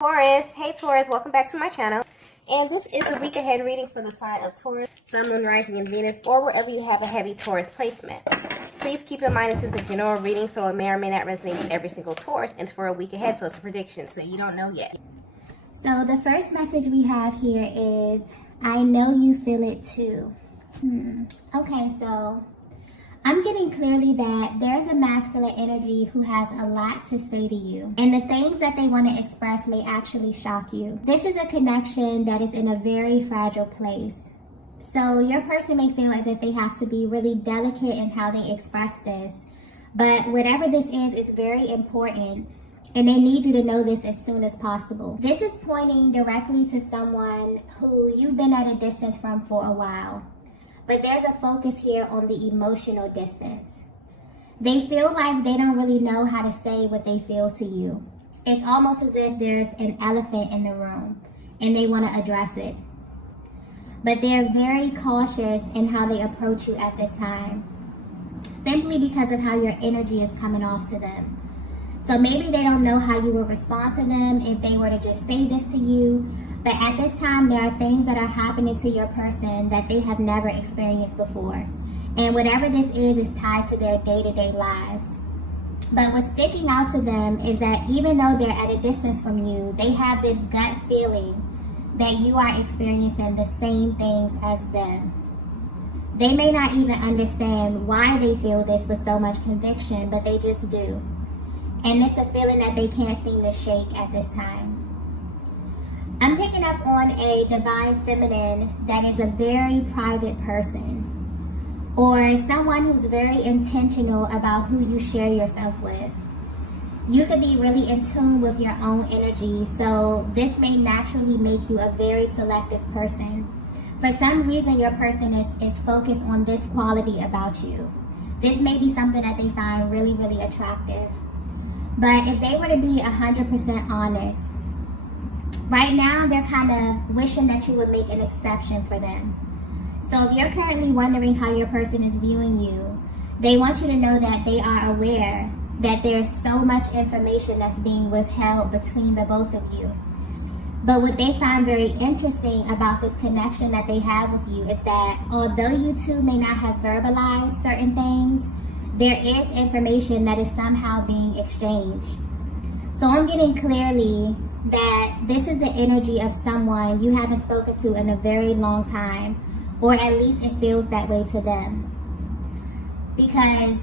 Taurus, hey Taurus, welcome back to my channel. And this is a week ahead reading for the sign of Taurus, Sun, Moon, Rising, and Venus, or wherever you have a heavy Taurus placement. Please keep in mind this is a general reading, so it may or may not resonate with every single Taurus. And it's for a week ahead, so it's a prediction, so you don't know yet. So the first message we have here is, I know you feel it too. Okay, so I'm getting clearly that there's a masculine energy who has a lot to say to you. And the things that they want to express may actually shock you. This is a connection that is in a very fragile place. So your person may feel as if they have to be really delicate in how they express this. But whatever this is, it's very important. And they need you to know this as soon as possible. This is pointing directly to someone who you've been at a distance from for a while. But there's a focus here on the emotional distance. They feel like they don't really know how to say what they feel to you. It's almost as if there's an elephant in the room and they want to address it. But they're very cautious in how they approach you at this time, simply because of how your energy is coming off to them. So maybe they don't know how you will respond to them if they were to just say this to you. But at this time, there are things that are happening to your person that they have never experienced before. And whatever this is tied to their day-to-day lives. But what's sticking out to them is that even though they're at a distance from you, they have this gut feeling that you are experiencing the same things as them. They may not even understand why they feel this with so much conviction, but they just do. And it's a feeling that they can't seem to shake at this time. I'm picking up on a divine feminine that is a very private person, or someone who's very intentional about who you share yourself with. You could be really in tune with your own energy, so this may naturally make you a very selective person. For some reason, your person is focused on this quality about you. This may be something that they find really, really attractive. But if they were to be 100% honest, right now, they're kind of wishing that you would make an exception for them. So if you're currently wondering how your person is viewing you, they want you to know that they are aware that there's so much information that's being withheld between the both of you. But what they find very interesting about this connection that they have with you is that although you two may not have verbalized certain things, there is information that is somehow being exchanged. So I'm getting clearly that this is the energy of someone you haven't spoken to in a very long time, or at least it feels that way to them. Because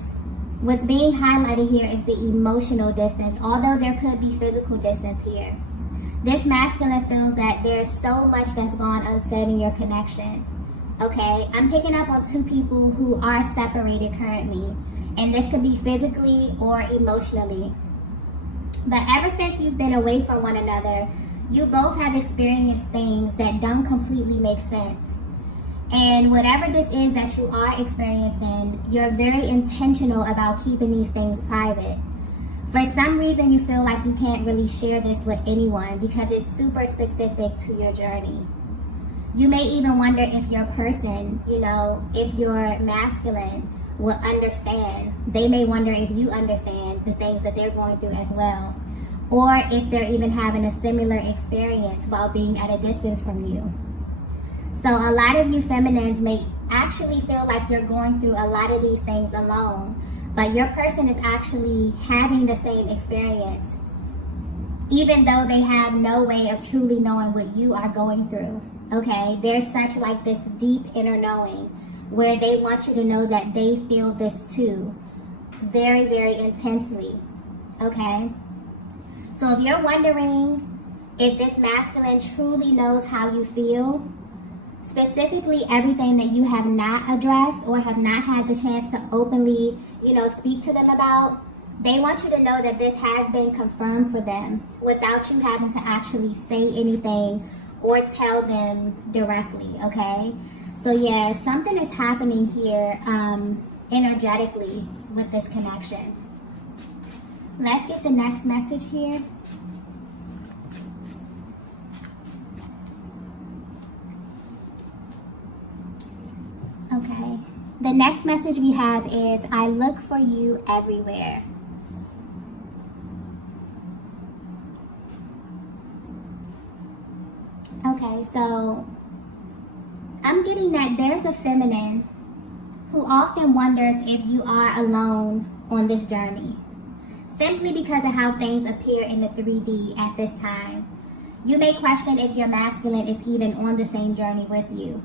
what's being highlighted here is the emotional distance, although there could be physical distance here. This masculine feels that there's so much that's gone unsaid in your connection. Okay, I'm picking up on two people who are separated currently, and this could be physically or emotionally. But ever since you've been away from one another, you both have experienced things that don't completely make sense. And whatever this is that you are experiencing, you're very intentional about keeping these things private. For some reason, you feel like you can't really share this with anyone because it's super specific to your journey. You may even wonder if your person, if you're masculine, will understand. They may wonder if you understand the things that they're going through as well, or if they're even having a similar experience while being at a distance from you. So a lot of you feminines may actually feel like you're going through a lot of these things alone, but your person is actually having the same experience, even though they have no way of truly knowing what you are going through. Okay, there's such like this deep inner knowing where they want you to know that they feel this too, very, very intensely, okay? So if you're wondering if this masculine truly knows how you feel, specifically everything that you have not addressed or have not had the chance to openly, speak to them about, they want you to know that this has been confirmed for them without you having to actually say anything or tell them directly, okay? So yeah, something is happening here energetically with this connection. Let's get the next message here. Okay, the next message we have is, I look for you everywhere. Okay, so I'm getting that there's a feminine who often wonders if you are alone on this journey, simply because of how things appear in the 3D at this time. You may question if your masculine is even on the same journey with you.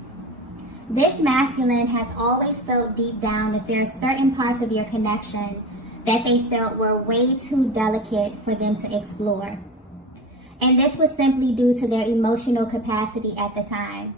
This masculine has always felt deep down that there are certain parts of your connection that they felt were way too delicate for them to explore. And this was simply due to their emotional capacity at the time.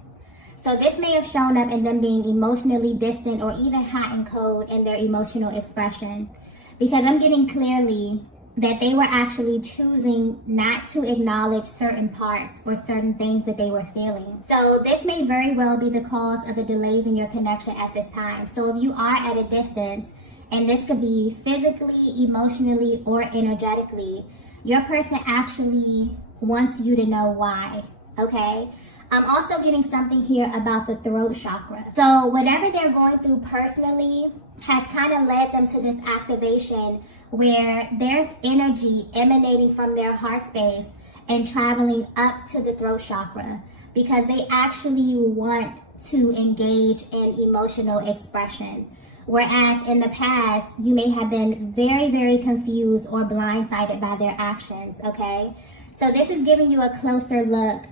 So this may have shown up in them being emotionally distant or even hot and cold in their emotional expression. Because I'm getting clearly that they were actually choosing not to acknowledge certain parts or certain things that they were feeling. So this may very well be the cause of the delays in your connection at this time. So if you are at a distance, and this could be physically, emotionally, or energetically, your person actually wants you to know why, okay? I'm also getting something here about the throat chakra. So whatever they're going through personally has kind of led them to this activation where there's energy emanating from their heart space and traveling up to the throat chakra because they actually want to engage in emotional expression. Whereas in the past, you may have been very, very confused or blindsided by their actions, okay? So this is giving you a closer look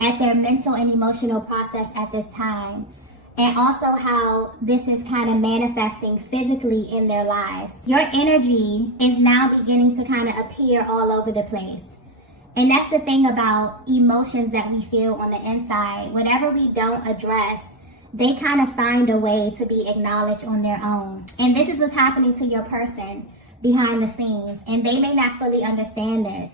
at their mental and emotional process at this time, and also how this is kind of manifesting physically in their lives. Your energy is now beginning to kind of appear all over the place. And that's the thing about emotions that we feel on the inside. Whatever we don't address, they kind of find a way to be acknowledged on their own. And this is what's happening to your person behind the scenes. And they may not fully understand this.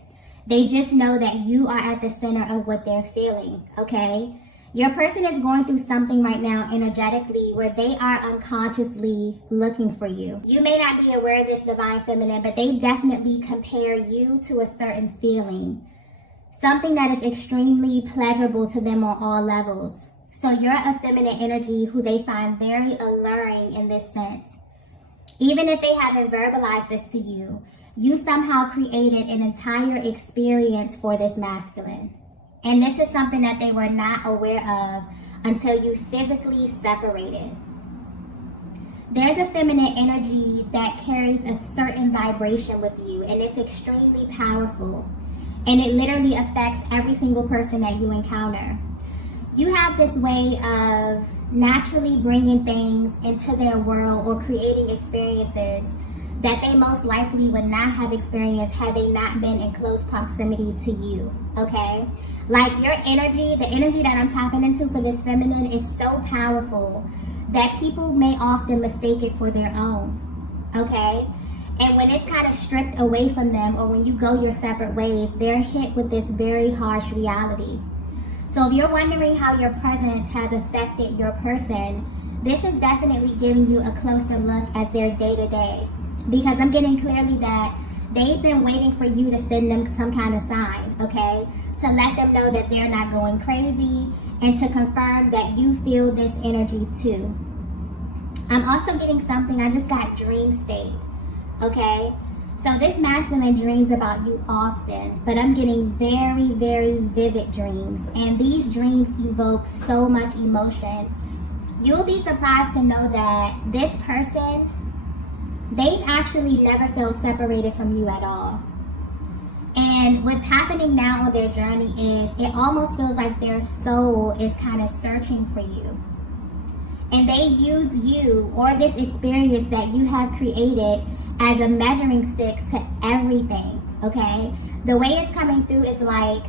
They just know that you are at the center of what they're feeling, okay? Your person is going through something right now energetically where they are unconsciously looking for you. You may not be aware of this, divine feminine, but they definitely compare you to a certain feeling. Something that is extremely pleasurable to them on all levels. So you're a feminine energy who they find very alluring in this sense. Even if they haven't verbalized this to you, you somehow created an entire experience for this masculine. And this is something that they were not aware of until you physically separated. There's a feminine energy that carries a certain vibration with you, and it's extremely powerful. And it literally affects every single person that you encounter. You have this way of naturally bringing things into their world or creating experiences that they most likely would not have experienced had they not been in close proximity to you, okay? Like your energy, the energy that I'm tapping into for this feminine is so powerful that people may often mistake it for their own, okay? And when it's kind of stripped away from them or when you go your separate ways, they're hit with this very harsh reality. So if you're wondering how your presence has affected your person, this is definitely giving you a closer look at their day-to-day. Because I'm getting clearly that they've been waiting for you to send them some kind of sign, okay? To let them know that they're not going crazy and to confirm that you feel this energy too. I'm also getting something, I just got dream state, okay? So this masculine dreams about you often, but I'm getting very, very vivid dreams. And these dreams evoke so much emotion. You'll be surprised to know that this person, they've actually never felt separated from you at all. And what's happening now on their journey is it almost feels like their soul is kind of searching for you. And they use you or this experience that you have created as a measuring stick to everything, okay? The way it's coming through is like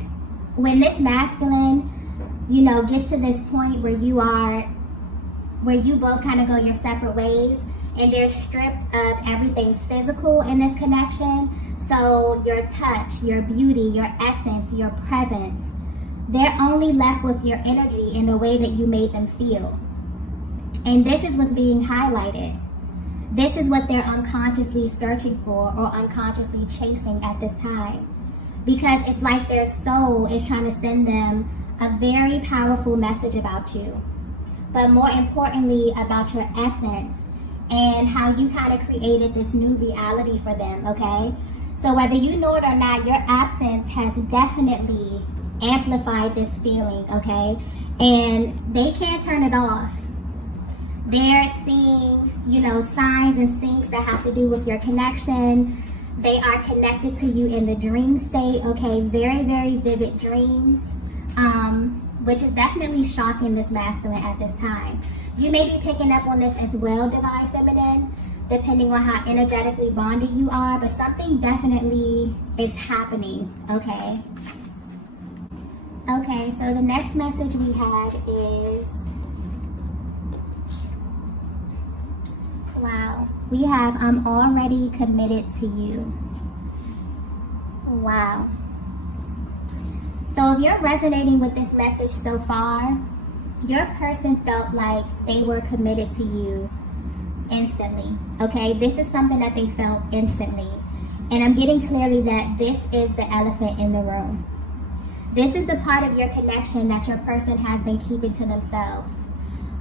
when this masculine, you know, gets to this point where you both kind of go your separate ways and they're stripped of everything physical in this connection. So your touch, your beauty, your essence, your presence, they're only left with your energy in the way that you made them feel. And this is what's being highlighted. This is what they're unconsciously searching for or unconsciously chasing at this time. Because it's like their soul is trying to send them a very powerful message about you. But more importantly, about your essence and how you kind of created this new reality for them, okay? So whether you know it or not, your absence has definitely amplified this feeling, okay? And they can't turn it off. They're seeing, you know, signs and syncs that have to do with your connection. They are connected to you in the dream state, okay? Very, very vivid dreams, which is definitely shocking this masculine at this time. You may be picking up on this as well, Divine Feminine, depending on how energetically bonded you are, but something definitely is happening, okay? Okay, so the next message we have is, wow, we have, I'm already committed to you. Wow. So if you're resonating with this message so far, your person felt like they were committed to you instantly, okay? This is something that they felt instantly. And I'm getting clearly that this is the elephant in the room. This is the part of your connection that your person has been keeping to themselves.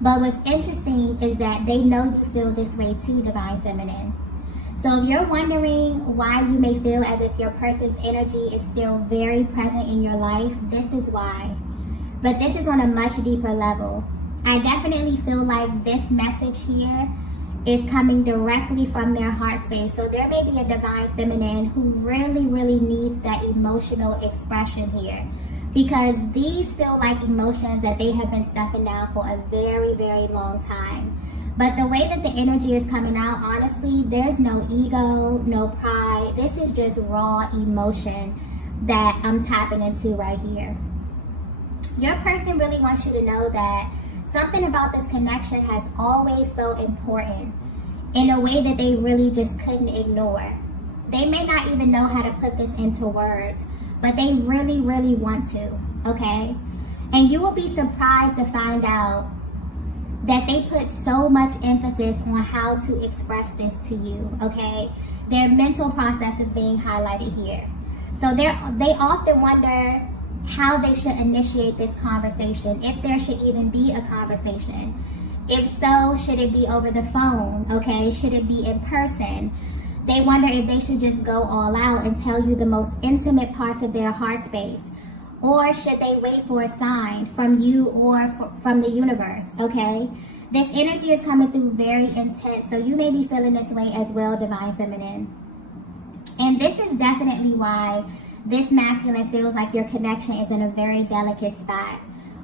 But what's interesting is that they know you feel this way too, Divine Feminine. So if you're wondering why you may feel as if your person's energy is still very present in your life, this is why. But this is on a much deeper level. I definitely feel like this message here is coming directly from their heart space. So there may be a Divine Feminine who really, really needs that emotional expression here, because these feel like emotions that they have been stuffing down for a very, very long time. But the way that the energy is coming out, honestly, there's no ego, no pride. This is just raw emotion that I'm tapping into right here. Your person really wants you to know that something about this connection has always felt important in a way that they really just couldn't ignore. They may not even know how to put this into words, but they really, really want to, okay? And you will be surprised to find out that they put so much emphasis on how to express this to you, okay? Their mental process is being highlighted here. So they often wonder how they should initiate this conversation, if there should even be a conversation. If so, should it be over the phone, okay? Should it be in person? They wonder if they should just go all out and tell you the most intimate parts of their heart space. Or should they wait for a sign from you or from the universe, okay? This energy is coming through very intense, so you may be feeling this way as well, Divine Feminine. And this is definitely why this masculine feels like your connection is in a very delicate spot,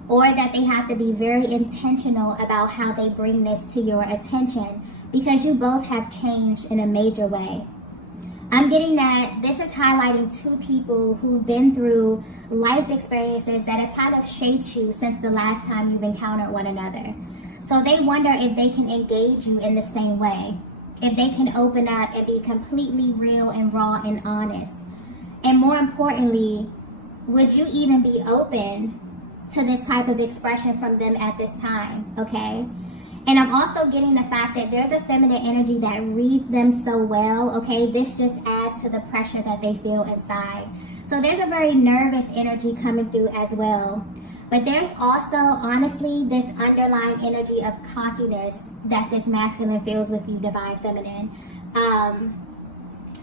or that they have to be very intentional about how they bring this to your attention, because you both have changed in a major way. I'm getting that this is highlighting two people who've been through life experiences that have kind of shaped you since the last time you've encountered one another. So they wonder if they can engage you in the same way, if they can open up and be completely real and raw and honest. And more importantly, would you even be open to this type of expression from them at this time, okay? And I'm also getting the fact that there's a feminine energy that reads them so well, okay? This just adds to the pressure that they feel inside. So there's a very nervous energy coming through as well. But there's also, honestly, this underlying energy of cockiness that this masculine feels with you, Divine Feminine.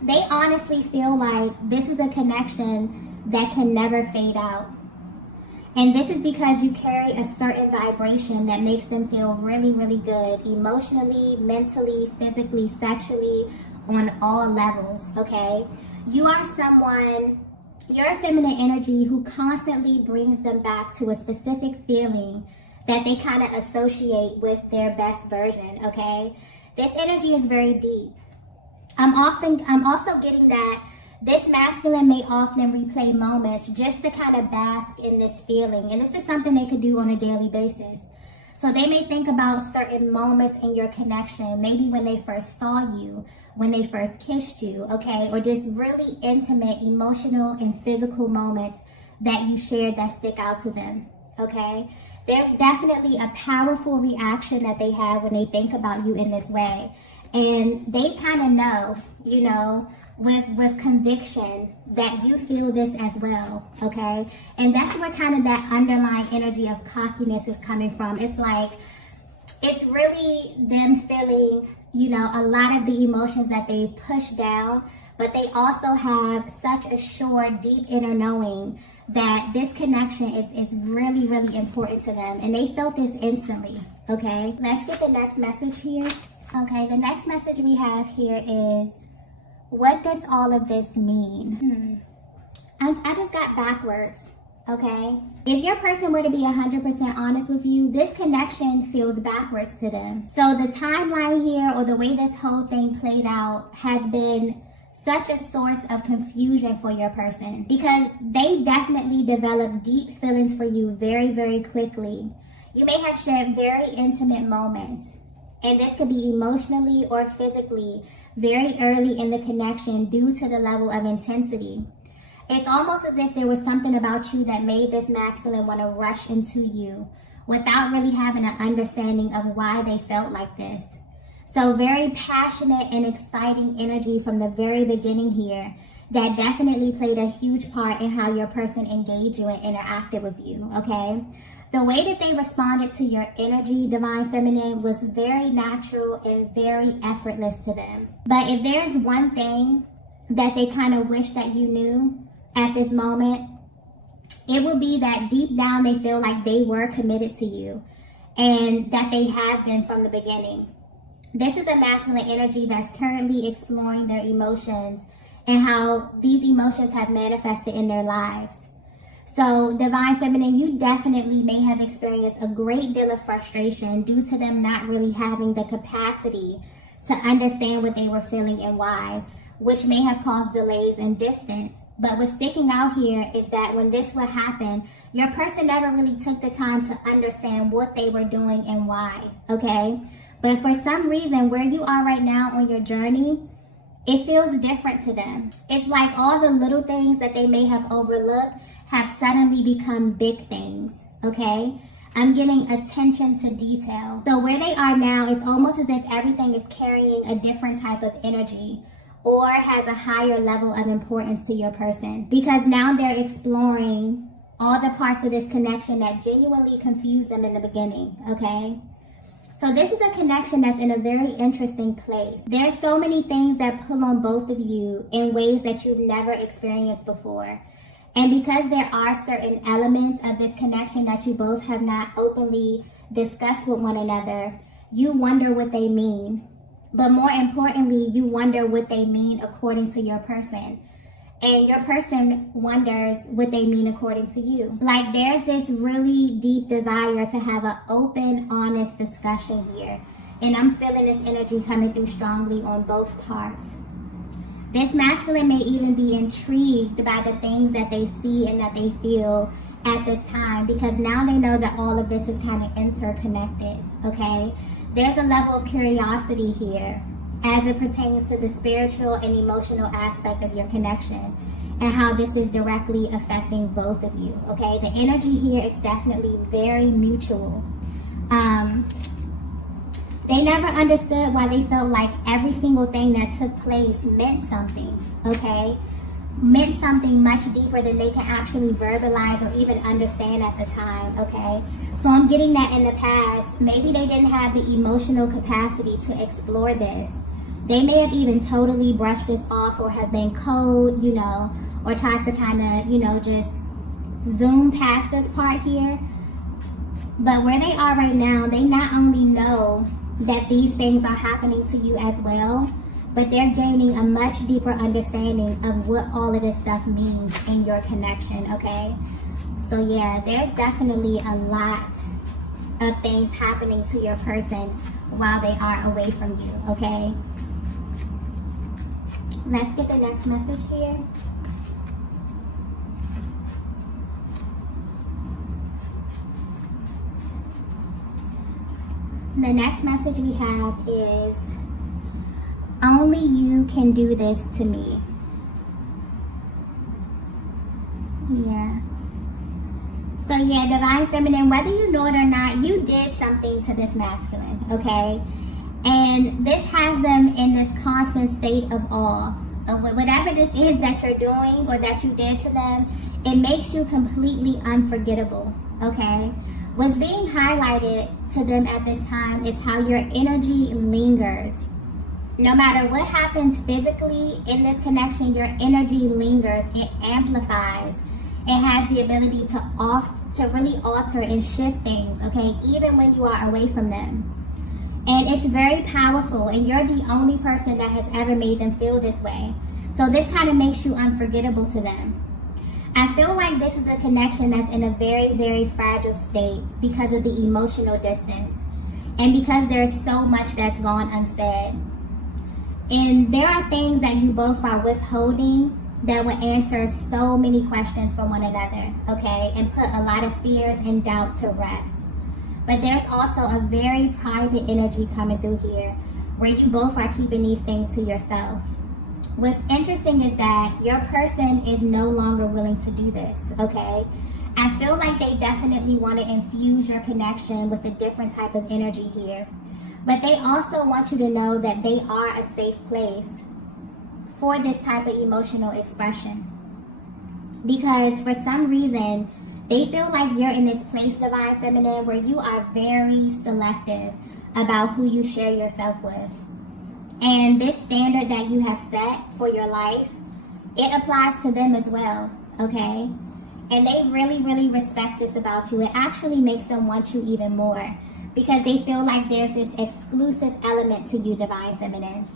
They honestly feel like this is a connection that can never fade out. And this is because you carry a certain vibration that makes them feel really, really good emotionally, mentally, physically, sexually, on all levels, okay? You are someone, you're a feminine energy who constantly brings them back to a specific feeling that they kind of associate with their best version, okay? This energy is very deep. I'm also getting that this masculine may often replay moments just to kind of bask in this feeling. And this is something they could do on a daily basis. So they may think about certain moments in your connection, maybe when they first saw you, when they first kissed you, okay? Or just really intimate, emotional, and physical moments that you shared that stick out to them, okay? There's definitely a powerful reaction that they have when they think about you in this way. And they kind of know, you know, with conviction that you feel this as well, okay? And that's where kind of that underlying energy of cockiness is coming from. It's like, it's really them feeling, you know, a lot of the emotions that they push down, but they also have such a sure, deep inner knowing that this connection is really, really important to them. And they felt this instantly, okay? Let's get the next message here. Okay, the next message we have here is, what does all of this mean? I just got backwards, okay? If your person were to be 100% honest with you, this connection feels backwards to them. So the timeline here, or the way this whole thing played out, has been such a source of confusion for your person, because they definitely developed deep feelings for you very, very quickly. You may have shared very intimate moments, and this could be emotionally or physically very early in the connection due to the level of intensity. It's almost as if there was something about you that made this masculine want to rush into you without really having an understanding of why they felt like this. So very passionate and exciting energy from the very beginning here that definitely played a huge part in how your person engaged you and interacted with you, okay? The way that they responded to your energy, Divine Feminine, was very natural and very effortless to them. But if there's one thing that they kind of wish that you knew at this moment, it would be that deep down they feel like they were committed to you, and that they have been from the beginning. This is a masculine energy that's currently exploring their emotions and how these emotions have manifested in their lives. So, Divine Feminine, you definitely may have experienced a great deal of frustration due to them not really having the capacity to understand what they were feeling and why, which may have caused delays and distance. But what's sticking out here is that when this would happen, your person never really took the time to understand what they were doing and why, okay? But for some reason, where you are right now on your journey, it feels different to them. It's like all the little things that they may have overlooked have suddenly become big things, okay? I'm getting attention to detail. So where they are now, it's almost as if everything is carrying a different type of energy or has a higher level of importance to your person, because now they're exploring all the parts of this connection that genuinely confused them in the beginning, okay? So this is a connection that's in a very interesting place. There's so many things that pull on both of you in ways that you've never experienced before. And because there are certain elements of this connection that you both have not openly discussed with one another, you wonder what they mean. But more importantly, you wonder what they mean according to your person. And your person wonders what they mean according to you. Like, there's this really deep desire to have an open, honest discussion here. And I'm feeling this energy coming through strongly on both parts. This masculine may even be intrigued by the things that they see and that they feel at this time, because now they know that all of this is kind of interconnected, okay? There's a level of curiosity here as it pertains to the spiritual and emotional aspect of your connection and how this is directly affecting both of you, okay? The energy here is definitely very mutual. They never understood why they felt like every single thing that took place meant something, okay? Meant something much deeper than they can actually verbalize or even understand at the time, okay? So I'm getting that in the past, maybe they didn't have the emotional capacity to explore this. They may have even totally brushed this off or have been cold, you know, or tried to kind of, you know, just zoom past this part here. But where they are right now, they not only know that these things are happening to you as well, but they're gaining a much deeper understanding of what all of this stuff means in your connection, okay? So yeah, there's definitely a lot of things happening to your person while they are away from you, okay? Let's get the next message here. The next message we have is, only you can do this to me. Yeah. So yeah, Divine Feminine, whether you know it or not, you did something to this masculine, okay? And this has them in this constant state of awe. Whatever this is that you're doing or that you did to them, it makes you completely unforgettable, okay? What's being highlighted to them at this time is how your energy lingers. No matter what happens physically in this connection, your energy lingers, it amplifies, It has the ability to really alter and shift things, okay, even when you are away from them. And it's very powerful, and you're the only person that has ever made them feel this way. So this kind of makes you unforgettable to them. I feel like this is a connection that's in a very, very fragile state because of the emotional distance and because there's so much that's gone unsaid. And there are things that you both are withholding that will answer so many questions for one another, okay, and put a lot of fears and doubt to rest. But there's also a very private energy coming through here where you both are keeping these things to yourself. What's interesting is that your person is no longer willing to do this, okay? I feel like they definitely want to infuse your connection with a different type of energy here. But they also want you to know that they are a safe place for this type of emotional expression. Because for some reason, they feel like you're in this place, Divine Feminine, where you are very selective about who you share yourself with. And this standard that you have set for your life, it applies to them as well, okay? And they really, really respect this about you. It actually makes them want you even more because they feel like there's this exclusive element to you, Divine Feminine.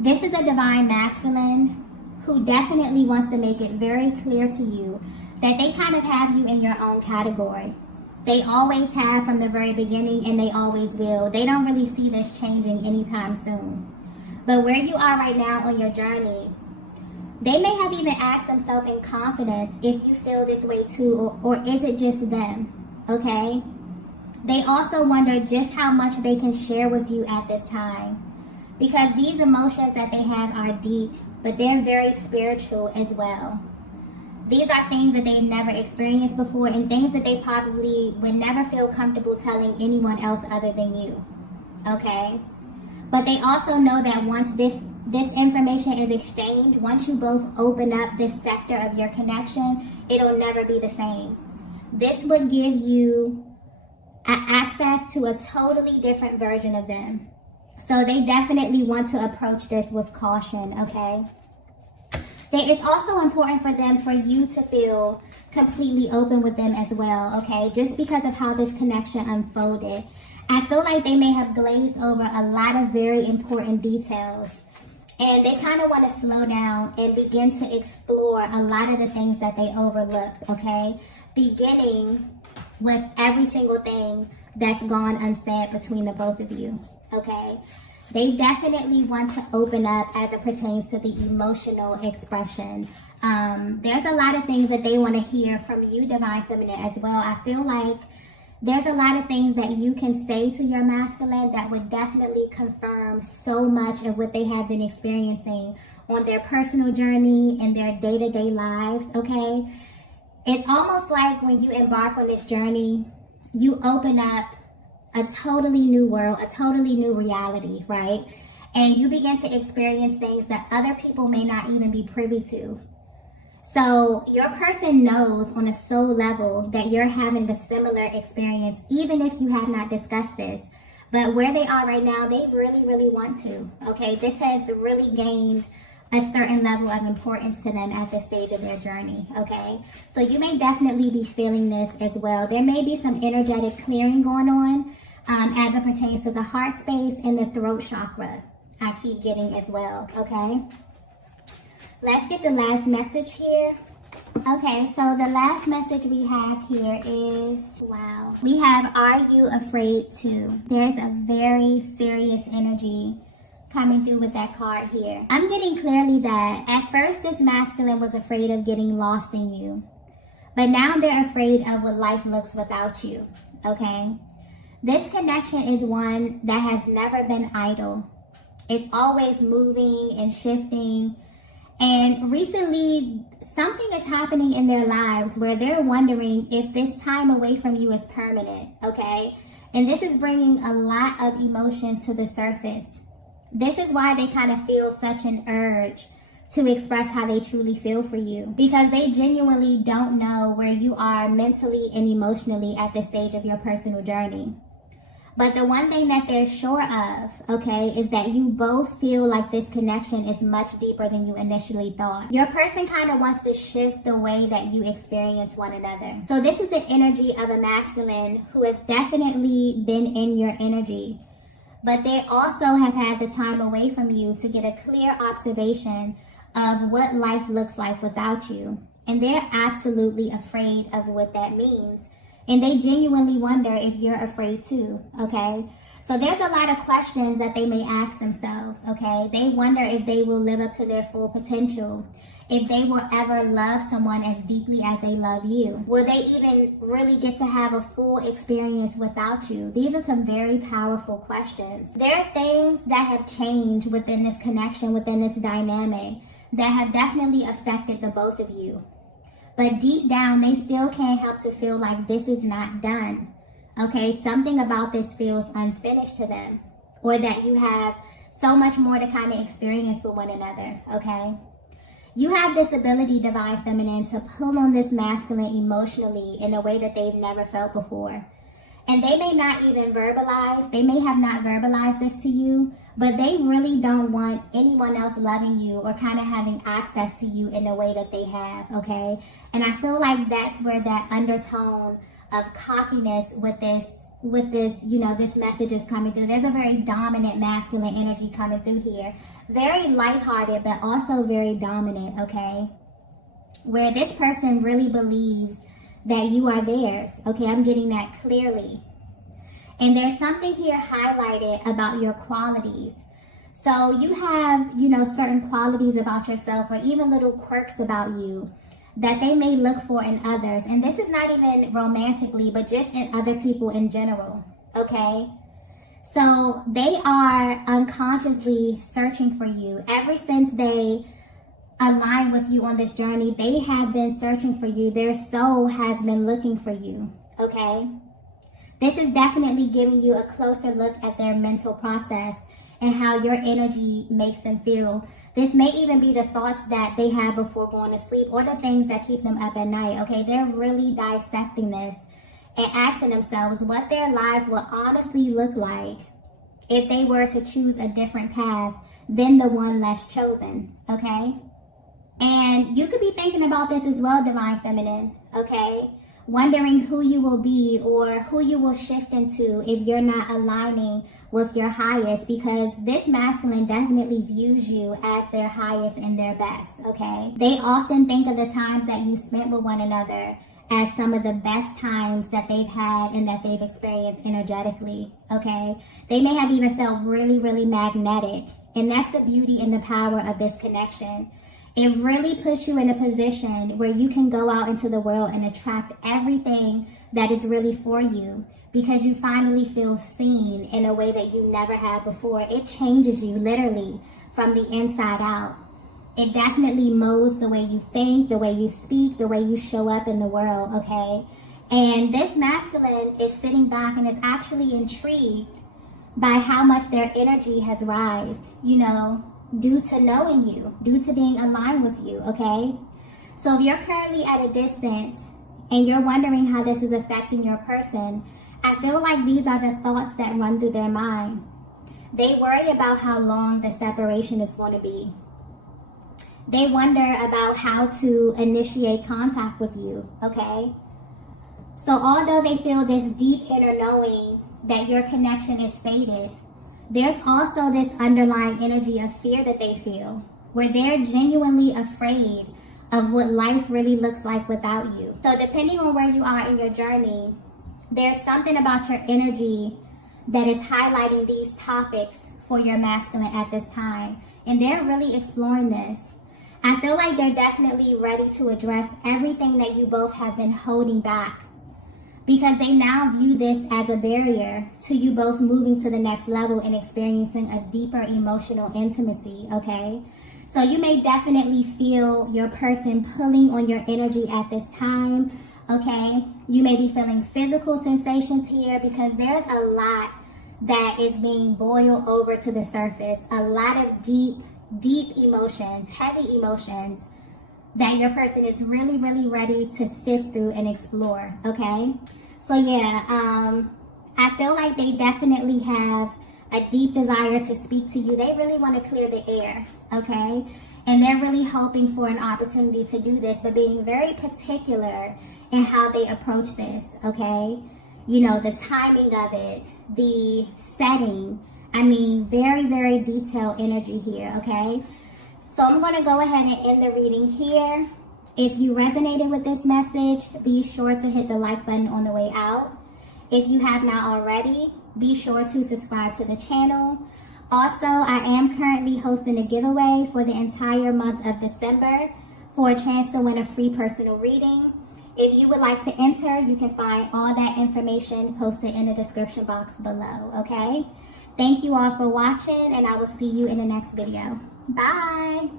This is a Divine Masculine who definitely wants to make it very clear to you that they kind of have you in your own category. They always have from the very beginning, and they always will. They don't really see this changing anytime soon. But where you are right now on your journey, they may have even asked themselves in confidence if you feel this way too, or is it just them, okay? They also wonder just how much they can share with you at this time. Because these emotions that they have are deep, but they're very spiritual as well. These are things that they've never experienced before and things that they probably would never feel comfortable telling anyone else other than you, okay? But they also know that once this information is exchanged, once you both open up this sector of your connection, it'll never be the same. This would give you access to a totally different version of them. So they definitely want to approach this with caution, okay? It's also important for them for you to feel completely open with them as well, okay? Just because of how this connection unfolded. I feel like they may have glazed over a lot of very important details. And they kind of want to slow down and begin to explore a lot of the things that they overlooked, okay? Beginning with every single thing that's gone unsaid between the both of you, okay? They definitely want to open up as it pertains to the emotional expression. There's a lot of things that they want to hear from you, Divine Feminine, as well. I feel like there's a lot of things that you can say to your masculine that would definitely confirm so much of what they have been experiencing on their personal journey and their day-to-day lives, okay? It's almost like when you embark on this journey, you open up a totally new world, a totally new reality, right? And you begin to experience things that other people may not even be privy to. So your person knows on a soul level that you're having a similar experience, even if you have not discussed this. But where they are right now, they really, really want to, okay? This has really gained a certain level of importance to them at this stage of their journey, okay? So you may definitely be feeling this as well. There may be some energetic clearing going on as it pertains to the heart space and the throat chakra. I keep getting as well, okay? Let's get the last message here. Okay, so the last message we have here is, wow. We have, are you afraid to? There's a very serious energy coming through with that card here. I'm getting clearly that at first this masculine was afraid of getting lost in you. But now they're afraid of what life looks without you, okay? This connection is one that has never been idle. It's always moving and shifting. And recently, something is happening in their lives where they're wondering if this time away from you is permanent, okay? And this is bringing a lot of emotions to the surface. This is why they kind of feel such an urge to express how they truly feel for you, because they genuinely don't know where you are mentally and emotionally at this stage of your personal journey. But the one thing that they're sure of, okay, is that you both feel like this connection is much deeper than you initially thought. Your person kind of wants to shift the way that you experience one another. So this is the energy of a masculine who has definitely been in your energy. But they also have had the time away from you to get a clear observation of what life looks like without you. And they're absolutely afraid of what that means. And they genuinely wonder if you're afraid too, okay? So there's a lot of questions that they may ask themselves, okay? They wonder if they will live up to their full potential, if they will ever love someone as deeply as they love you. Will they even really get to have a full experience without you? These are some very powerful questions. There are things that have changed within this connection, within this dynamic, that have definitely affected the both of you. But deep down, they still can't help to feel like this is not done. Okay, something about this feels unfinished to them. Or that you have so much more to kind of experience with one another, okay? You have this ability, Divine Feminine, to pull on this masculine emotionally in a way that they've never felt before. And they may not even verbalize, they may have not verbalized this to you, but they really don't want anyone else loving you or kind of having access to you in the way that they have, okay? And I feel like that's where that undertone of cockiness with this, you know, this message is coming through. There's a very dominant masculine energy coming through here. Very lighthearted, but also very dominant, okay? Where this person really believes that you are theirs, okay? I'm getting that clearly. And there's something here highlighted about your qualities. So you have, you know, certain qualities about yourself or even little quirks about you that they may look for in others. And this is not even romantically, but just in other people in general, okay? So they are unconsciously searching for you. Ever since they align with you on this journey, they have been searching for you. Their soul has been looking for you, okay? This is definitely giving you a closer look at their mental process and how your energy makes them feel. This may even be the thoughts that they have before going to sleep or the things that keep them up at night, okay? They're really dissecting this and asking themselves what their lives will honestly look like if they were to choose a different path than the one less chosen, okay? And you could be thinking about this as well, Divine Feminine, okay? Wondering who you will be or who you will shift into if you're not aligning with your highest, because this masculine definitely views you as their highest and their best, okay? They often think of the times that you spent with one another as some of the best times that they've had and that they've experienced energetically, okay? They may have even felt really, really magnetic, and that's the beauty and the power of this connection. It really puts you in a position where you can go out into the world and attract everything that is really for you, because you finally feel seen in a way that you never have before. It changes you literally from the inside out. It definitely molds the way you think, the way you speak, the way you show up in the world, okay? And this masculine is sitting back and is actually intrigued by how much their energy has risen, you know, due to knowing you, due to being aligned with you, okay? So if you're currently at a distance and you're wondering how this is affecting your person, I feel like these are the thoughts that run through their mind. They worry about how long the separation is going to be. They wonder about how to initiate contact with you, okay? So although they feel this deep inner knowing that your connection is faded, there's also this underlying energy of fear that they feel, where they're genuinely afraid of what life really looks like without you. So depending on where you are in your journey, there's something about your energy that is highlighting these topics for your masculine at this time. And they're really exploring this. I feel like they're definitely ready to address everything that you both have been holding back, because they now view this as a barrier to you both moving to the next level and experiencing a deeper emotional intimacy, okay? So you may definitely feel your person pulling on your energy at this time, okay? You may be feeling physical sensations here, because there's a lot that is being boiled over to the surface. A lot of deep emotions, heavy emotions that your person is really, really ready to sift through and explore, okay? So yeah, I feel like they definitely have a deep desire to speak to you. They really want to clear the air, okay? And they're really hoping for an opportunity to do this, but being very particular in how they approach this, okay? You know, the timing of it, the setting. I mean, very, very detailed energy here, okay? So I'm going to go ahead and end the reading here. If you resonated with this message, be sure to hit the like button on the way out. If you have not already, be sure to subscribe to the channel. Also, I am currently hosting a giveaway for the entire month of December for a chance to win a free personal reading. If you would like to enter, you can find all that information posted in the description box below, okay? Thank you all for watching, and I will see you in the next video. Bye!